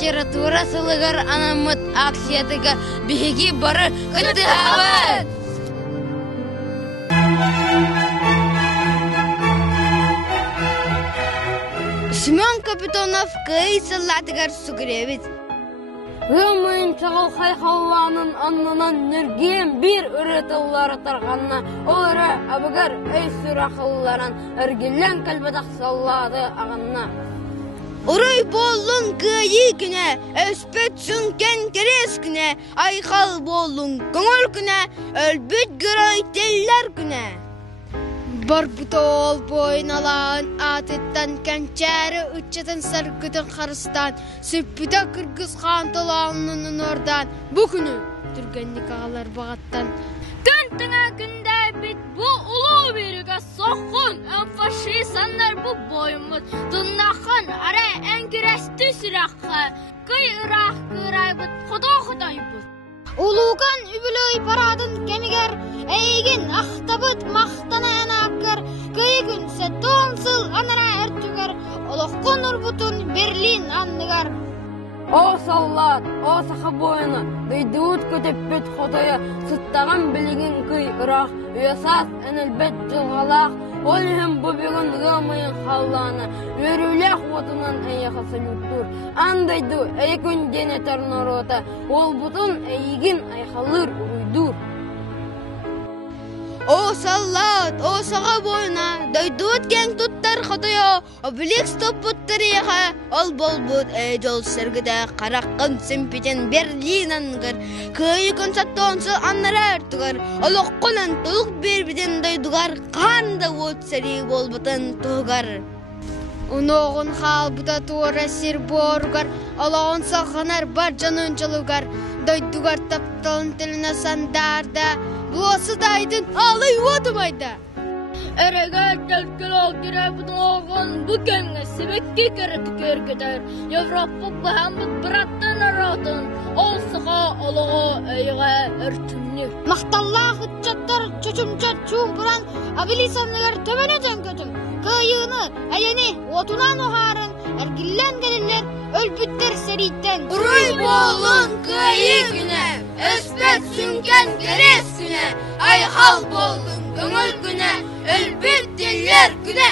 литература сылыгар анамыт акциятыга биһиги бары кытыһабыт. Семен Капитонов кый сыллатыгар сугребит. Гымын чағыл хайхалланын аннынан нерген bir üretillaары тарғанна, олары абыгар өйсір ақылларын әргелен кәлбедақ саллады ағанна. Урой болун кыйы күнә, өспөт сүнкен керес күнә, айқал болун көңіл күнә, өлбүт гөрөй теллер күнә. Барбутол бойналан атыттан кәнчәрі үтчетін саргытын қарыстан, сөппіда кыргыз қан толанының ордан, бұ күні түргенлік ағалар бағаттан. Күн тыңа күнде бит бұ ұлу берігі соқын, фашистандар бұ бойымыз, тұннақын ара әңгіресті сұраққа, күй ұрақ кырай бұд, құдай бұд. Улуған үбілөй парадын кемігер, әйген ақтабыт мақтана әнақыр, күй күнсе тонсыл анара әртігер, олыққын ұрбұтын Берлин анныгар. О саллат, о сақы бойыны, бейдуыт көтеппет қотайы, сұттаған білеген күй ұрақ, үйасас әнілбет жылғалақ, ол ем бұбегін ғылмайын қалланы, өрілек отынан әйеқі салюттур. Андайды әйкін денетер нарота, ол бұтын әйген айқалыр ұйдур. О саллат, о саға бойына, дойдуыт кәң тұттар қотайо, облик стоппыттыр еға, ол болбуд жол сіргіде қараққын сөмпетен Берлин аңғыр, күйі күн саттонсы аннара әртігір, ол оққынан тұлық бербеден дойдуғар, қанда от сәрі болбутын тұғар. Уноғын қалбыда туыра сер боругар, олағын сақынар бар жанын жылугар, дойдуғар тапталын тіліна сандарда, бұласы дайдың алай отымайда. Әріге кәлкіл ол керей бұдың оғын бүкенге себекке кереті кергедер. Европа бұхамбыд біраттан аратын, ол сыға олығы өйге үртінні. Мақталлақ үтчаттар чөчімчат чуым бұран, абилисанығар төбенеден көтім. Күйіні, әлені, отунан оғарын, әргілен келілер, өлбіттер сәріттен. Ұрой болын күйі күні, өспет сүнкен керес күні, айқал болын көңіл күні, өлбіт делер күні.